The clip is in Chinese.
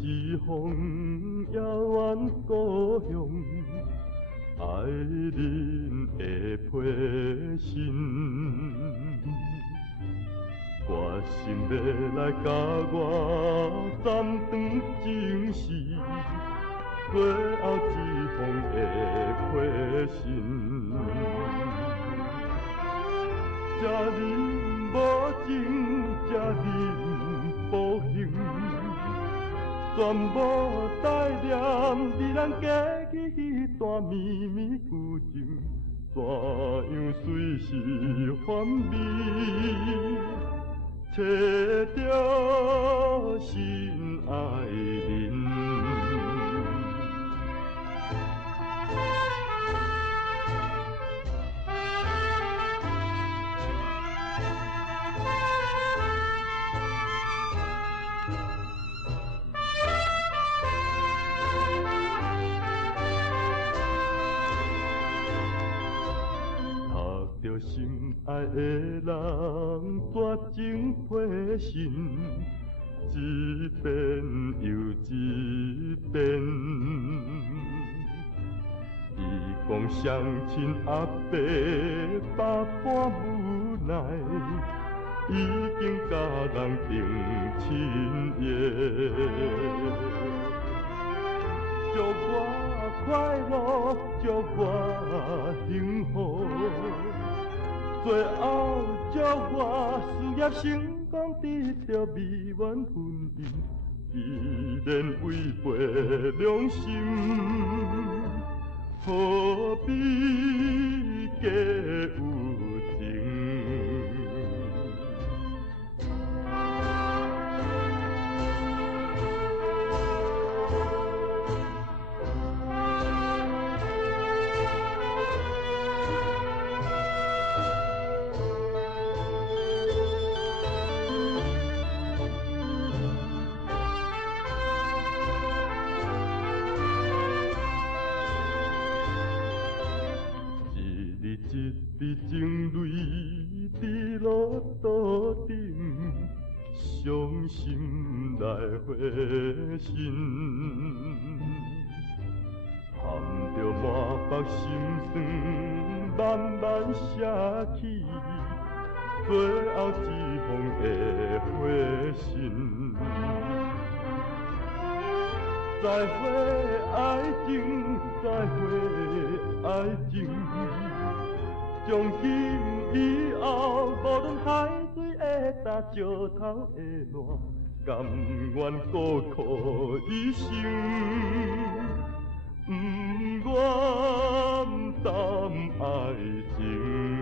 一方遥远故乡，爱人的批信。决心要来甲我斩断情丝，最后一封的批信。这人无情，这人无幸，全部带念你咱过去迄段绵绵旧情，怎样随时翻味，找着心爱人。着心爱的人绝情批信，一遍又一遍。伊讲双亲阿伯百般无奈，已经甲人定亲约。祝我快乐，祝我幸福。最后，祝我事业成功，得到美满婚姻，依然违背良心，何必假有情？一滴情泪滴落刀顶，伤心来回信，含着满腹心酸慢慢写起，最后一封的回信。再会爱情，再会爱情。从今以后，无论海水会干，石头会烂，甘愿孤苦一生，不愿担爱情。